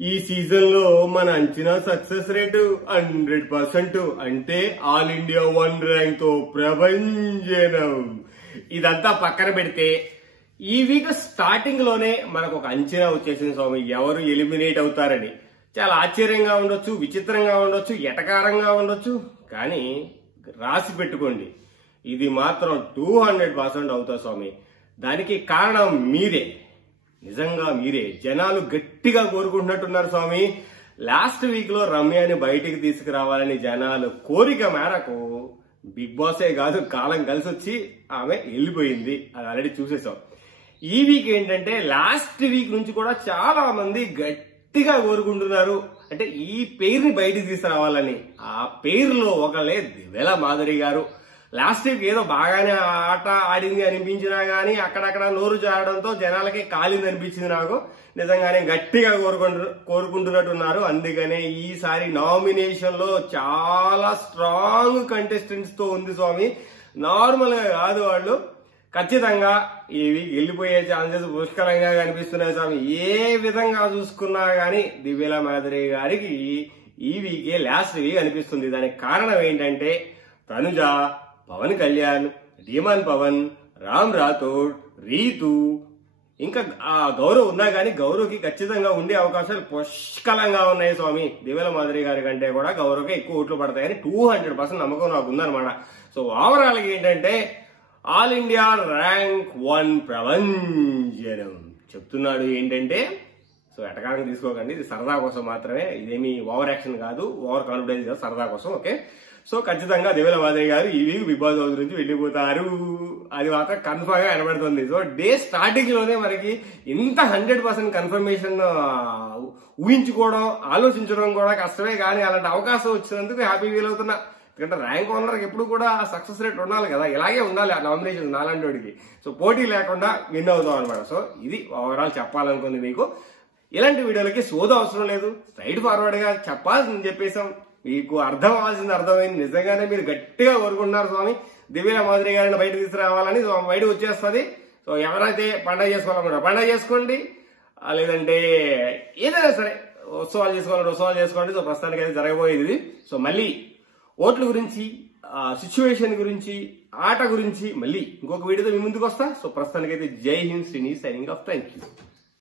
ఈ సీజన్ లో మన అంచనా సక్సెస్ రేటు 100%. అంటే ఆల్ ఇండియా 1 ర్యాంక్ తో ప్రభంజనం. ఇదంతా పక్కన పెడితే ఈ వీక్ స్టార్టింగ్ లోనే మనకు ఒక అంచనా వచ్చేసింది స్వామి, ఎవరు ఎలిమినేట్ అవుతారని. చాలా ఆశ్చర్యంగా ఉండొచ్చు, విచిత్రంగా ఉండొచ్చు, ఎటకారంగా ఉండొచ్చు, కానీ రాసి పెట్టుకోండి, ఇది మాత్రం 200% అవుతా స్వామి. దానికి కారణం మీరే, నిజంగా మీరే. జనాలు గట్టిగా కోరుకుంటున్నట్టున్నారు స్వామి. లాస్ట్ వీక్ లో రమ్యని బయటికి తీసుకురావాలని జనాలు కోరిక మేరకు బిగ్ బాసే కాదు, కాలం కలిసి వచ్చి ఆమె వెళ్ళిపోయింది. అది ఆల్రెడీ చూసేసాం. ఈ వీక్ ఏంటంటే లాస్ట్ వీక్ నుంచి కూడా చాలా మంది గట్టిగా కోరుకుంటున్నారు, అంటే ఈ పేరుని బయటికి తీసుకురావాలని. ఆ పేరులో ఒకళ్ళే దివ్యల మాధురి గారు. లాస్ట్ వీక్ ఏదో బాగానే ఆట ఆడింది అనిపించినా గానీ అక్కడక్కడ నోరు జారడంతో జనాలకి కాలింది అనిపించింది నాకు. నిజంగానే గట్టిగా కోరుకుంటున్నట్టున్నారు. అందుకనే ఈసారి నామినేషన్ లో చాలా స్ట్రాంగ్ కంటెస్టెంట్స్ తో ఉంది స్వామి. నార్మల్ గా కాదు, వాళ్ళు ఖచ్చితంగా ఈ వీక్ వెళ్ళిపోయే ఛాన్సెస్ పుష్కలంగా కనిపిస్తున్నాయి స్వామి. ఏ విధంగా చూసుకున్నా గానీ దివ్యల మాధురి గారికి ఈ వీకే లాస్ట్ వీక్ అనిపిస్తుంది. దానికి కారణం ఏంటంటే తనుజ, పవన్ కళ్యాణ్, ధీమాన్ పవన్, రామ్ రాథోడ్, రీతు, ఇంకా గౌరవ్ ఉన్నా గానీ గౌరవ్కి ఖచ్చితంగా ఉండే అవకాశాలు పుష్కలంగా ఉన్నాయి స్వామి. దివ్యల మాధురి గారి కంటే కూడా గౌరవ్కి ఎక్కువ ఓట్లు పడతాయని 200% నమ్మకం నాకు ఉందన్నమాట. సో ఓవరాల్ గా ఏంటంటే ఆల్ ఇండియా ర్యాంక్ 1 ప్రభంజనం చెప్తున్నాడు. ఏంటంటే సో ఎటకారంగా తీసుకోకండి, ఇది సరదా కోసం మాత్రమే, ఇదేమి ఓవర్ యాక్షన్ కాదు, ఓవర్ కాన్ఫిడెన్స్ కాదు, సరదా కోసం. ఓకే, సో ఖచ్చితంగా దివ్యల మాధురి గారు ఈ వీక్ బిగ్ బాస్ హౌస్ నుంచి వెళ్ళిపోతారు, అది మాత్రం కన్ఫర్మ్ గా కనబడుతుంది. సో డే స్టార్టింగ్ లోనే మనకి ఇంత 100% కన్ఫర్మేషన్ ఊహించుకోవడం, ఆలోచించడం కూడా కష్టమే, కానీ అలాంటి అవకాశం వచ్చినందుకు హ్యాపీ ఫీల్ అవుతున్నా. ఎందుకంటే ర్యాంక్ ఓనర్కి ఎప్పుడు కూడా సక్సెస్ రేట్ ఉండాలి కదా, ఇలాగే ఉండాలి ఆ నామినేషన్ నాలాంటి వాడికి. సో పోటీ లేకుండా విన్ అవుతాం అనమాట. సో ఇది ఓవరాల్ చెప్పాలనుకుంది మీకు. ఇలాంటి వీడియోలకి సోద అవసరం లేదు, స్ట్రైట్ ఫార్వర్డ్ గా చెప్పాల్సింది చెప్పేసాం. మీకు అర్థం అవ్వాల్సింది అర్థమైంది. నిజంగానే మీరు గట్టిగా కోరుకుంటున్నారు స్వామి దివ్య మాధురి గారిని బయట తీసుకురావాలని. సో బయట వచ్చేస్తుంది. సో ఎవరైతే పండగ చేసుకోవాలనుకుంటారో పండగ చేసుకోండి, లేదంటే ఏదైనా సరే ఉత్సవాలు చేసుకోవాలంటే ఉత్సవాలు చేసుకోండి. సో ప్రస్తుతానికి అయితే జరగబోయేది. సో మళ్ళీ ఓట్ల గురించి, సిచ్యువేషన్ గురించి, ఆట గురించి మళ్ళీ ఇంకొక వీడియోతో మీ ముందుకు వస్తా. సో ప్రస్తుతానికైతే జై Hind, Srini signing off. Thank you.